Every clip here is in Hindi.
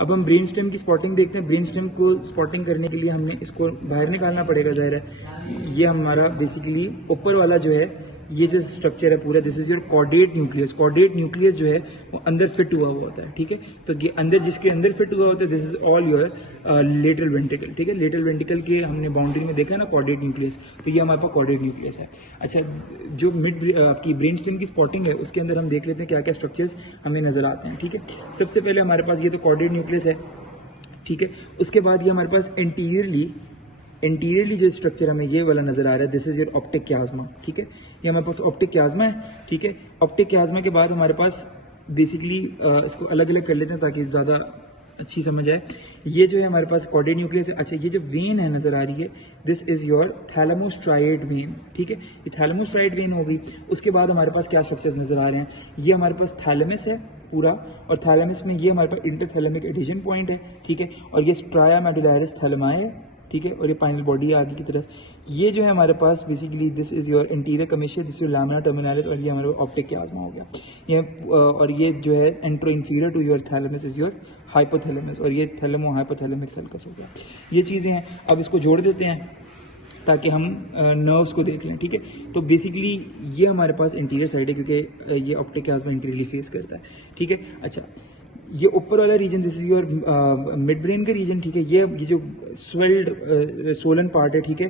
अब हम ब्रेन स्टेम की स्पॉटिंग देखते हैं। ब्रेन स्टेम को स्पॉटिंग करने के लिए हमने इसको बाहर निकालना पड़ेगा, जाहिर है। ये हमारा बेसिकली ऊपर वाला जो है, ये जो स्ट्रक्चर है पूरा, this is your chordate nucleus. Chordate nucleus जो है वो अंदर फिट हुआ हुआ होता है, ठीक है। तो ये अंदर, जिसके अंदर फिट हुआ होता है, this is all your lateral ventricle, ठीक है। लेटरल वेंट्रिकल के हमने बाउंड्री में देखा ना कॉर्डेट न्यूक्लियस, तो ये हमारे पास कॉर्डेट न्यूक्लियस है। अच्छा, जो मिड आपकी ब्रेन स्टेम की स्पॉटिंग है उसके अंदर हम देख लेते हैं क्या क्या स्ट्रक्चर्स हमें नजर आते हैं, ठीक है। सबसे पहले हमारे पास ये तो कॉर्डेट न्यूक्लियस है, ठीक है। उसके बाद ये हमारे पास एंटीरियरली जो स्ट्रक्चर हमें ये वाला नजर आ रहा है, दिस इज योर ऑप्टिक क्याज्मा, ठीक है। ये हमारे पास ऑप्टिक क्याज्मा है, ठीक है। ऑप्टिक क्याज्मा के बाद हमारे पास बेसिकली इसको अलग अलग कर लेते हैं ताकि ज़्यादा अच्छी समझ आए। ये जो है हमारे पास कॉर्डेट न्यूक्लियस है। अच्छा, ये जो वेन है नजर आ रही है, दिस इज योर थैलेमोस्ट्राइड वेन, ठीक है। ये थैलेमोस्ट्राइड वेन हो गई। उसके बाद हमारे पास क्या स्ट्रक्चर्स नजर आ रहे हैं, ये हमारे पास थैलेमस है पूरा, और थैलेमस में ये हमारे पास इंटरथैलेमिक एडिशन पॉइंट है, ठीक है। और ये स्ट्राया मेडुलैरिस थैलेमाई है, ठीक है। और ये पाइनल बॉडी है आगे की तरफ। ये जो है हमारे पास basically this is your interior commissure, this is lamina terminalis, और ये हमारे ऑप्टिक क्याज्मा हो गया ये। और ये जो है antero inferior to your thalamus is your hypothalamus, और ये थैलेमो हाइपोथैलेमिक सल्कस हो गया। ये चीज़ें हैं। अब इसको जोड़ देते हैं ताकि हम नर्व्स को देख लें, ठीक है। तो बेसिकली ये हमारे पास इंटीरियर साइड है, क्योंकि ये ऑप्टिक क्याज्मा इंटीरियरली फेस करता है, ठीक है। अच्छा, ये ऊपर वाला region, this is your mid brain का रीजन, ठीक है। ये जो स्वेल्ड सोलन पार्ट है, ठीक है,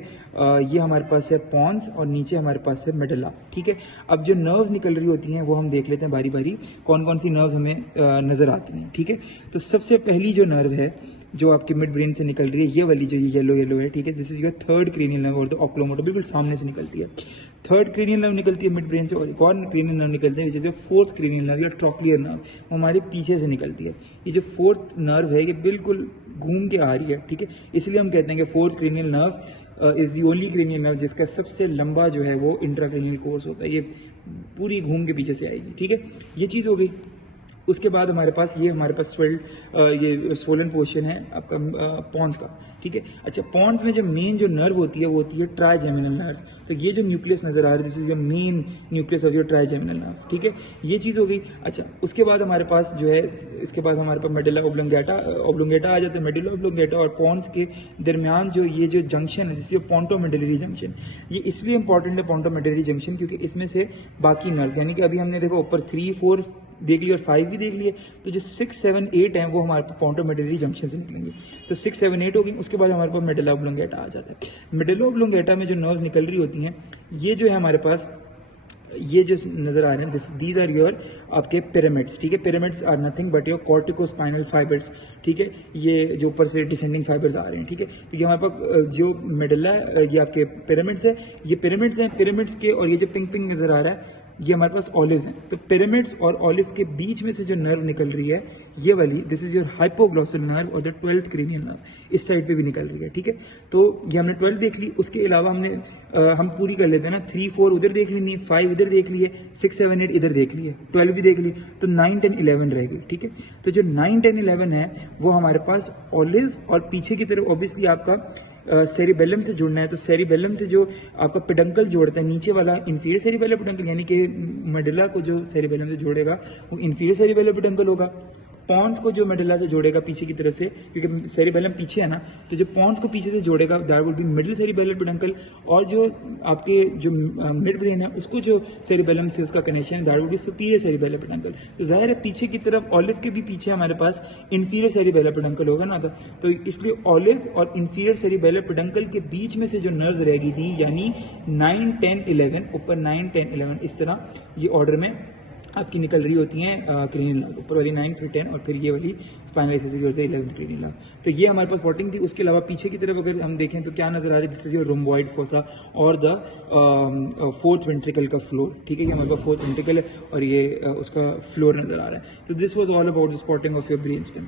ये हमारे पास है पॉन्स, और नीचे हमारे पास है मेडुला, ठीक है। अब जो नर्व्स निकल रही होती हैं वो हम देख लेते हैं बारी बारी, कौन कौन सी नर्व्स हमें नजर आती हैं, ठीक है। तो सबसे पहली जो नर्व है जो आपके मिड ब्रेन से निकल रही है, ये वाली जो येलो येलो है, ठीक है, this is your third cranial nerve, और द ऑक्यूलोमोटर बिल्कुल सामने से निकलती है। थर्ड क्रेनियल नर्व निकलती है मिड ब्रेन से, और एक और क्रेनियल नर्व निकलते हैं जैसे फोर्थ क्रेनियल नर्व या ट्रॉक्लियर नर्व, हमारे पीछे से निकलती है। ये जो फोर्थ नर्व है ये बिल्कुल घूम के आ रही है, ठीक है। इसलिए हम कहते हैं कि fourth cranial nerve is the only cranial nerve जिसका सबसे लंबा जो है वो इंट्राक्रेनियल कोर्स होता है। ये पूरी घूम के पीछे से आएगी, ठीक है। ये चीज़ हो गई। उसके बाद हमारे पास स्वेल्ड ये स्वोलन पोर्शन है आपका पॉन्स का, ठीक है। अच्छा, पॉन्स में जो मेन जो नर्व होती है वो होती है ट्राइजेमिनल नर्व। तो ये जो न्यूक्लियस नजर आ रहा है, this is your main nucleus of your trigeminal nerve, ठीक है। ये चीज़ हो गई। अच्छा, उसके बाद हमारे पास जो है, इसके बाद हमारे पास मेडुला ओब्लोंगेटा आ जाता है। मेडुला ओब्लोंगेटा और पॉन्स के दरमियान जो ये जो जंक्शन है, जिससे पोंटोमेडुलरी जंक्शन, ये इसलिए इंपॉर्टेंट है पोंटोमेडुलरी जंक्शन क्योंकि इसमें से बाकी नर्व, यानी कि अभी हमने देखो ऊपर 3, 4 देख लिए और 5 भी देख लिए, तो जो 6, 7, 8 हैं वो हमारे पास पोंटोमेडुलरी जंक्शन से निकलेंगे। तो 6, 7, 8 हो गई। उसके बाद हमारे पास मेडुला ओब्लोंगेटा आ जाता है। मेडुला ओब्लोंगेटा में जो नर्व्स निकल रही होती हैं, ये जो है हमारे पास, ये जो नजर आ रहे हैं, दीज आर योर आपके पिरामिड्स, ठीक है। Pyramids are nothing but your corticospinal fibres, ठीक है। ये जो ऊपर से डिसेंडिंग फाइबर्स आ रहे हैं, ठीक है। तो ये हमारे पास जो मेडुला, ये आपके पिरामिड्स है, ये पिरामिड्स हैं। पिरामिड्स के और ये जो पिंक पिंक नजर आ रहा है, ये हमारे पास ऑलिव्स हैं। तो पिरामिड्स और ऑलिव्स के बीच में से जो नर्व निकल रही है, ये वाली, this is your hypoglossal nerve, और द 12th क्रेनियल नर्व इस साइड पे भी निकल रही है, ठीक है। तो ये हमने 12 देख ली। उसके अलावा हम पूरी कर लेते हैं ना, 3, 4 उधर देख ली, 5 इधर देख लिए, 6, 7, 8 इधर देख लिए, 12 भी देख ली, तो 9, 10, 11 रह गई, ठीक है। तो जो 9, 10, 11 है वो हमारे पास ऑलिव, और पीछे की तरफ ऑब्वियसली आपका सेरिबेलम से जुड़ना है। तो सेरिबेलम से जो आपका पेडंकल जोड़ता है, नीचे वाला इंफीरियर सेरिबेलर पेडंकल, यानी कि मेडुला को जो सेरिबेलम से जोड़ेगा वो इंफीरियर सेरिबेलर पेडंकल होगा। पॉन्स को जो मेडुला से जोड़ेगा पीछे की तरफ से, क्योंकि सेरिबेलम पीछे है ना, तो जो पॉन्स को पीछे से जोड़ेगा that will be middle cerebellar peduncle, और जो आपके जो मिड ब्रेन है उसको जो सेरिबेलम से उसका कनेक्शन है that will be superior cerebellar peduncle. तो जाहिर है पीछे की तरफ ऑलिव के भी पीछे हमारे पास इंफीरियर सेरिबेलर पेडंकल होगा ना, तो इसलिए ऑलिव और इंफीरियर सेरिबेलर पेडंकल के बीच में से जो नर्व्स रह गई थी, यानी 9, 10, 11, ऊपर 9, 10, 11 इस तरह ये ऑर्डर में आपकी निकल रही होती हैं क्रेनियल नर्व, ऊपर वाली 9, फिर 10, और फिर ये वाली स्पाइनल एक्सेसरी होती है 11th क्रेनियल नर्व। तो ये हमारे पास स्पॉटिंग थी। उसके अलावा पीछे की तरफ अगर हम देखें तो क्या नजर आ रहा है, this is your rhomboid fossa और द 4th वेंट्रिकल का फ्लोर, ठीक है। ये हमारे पास 4th वेंट्रिकल है और ये उसका फ्लोर नजर आ रहा है। तो this was all about the spotting of your brain stem.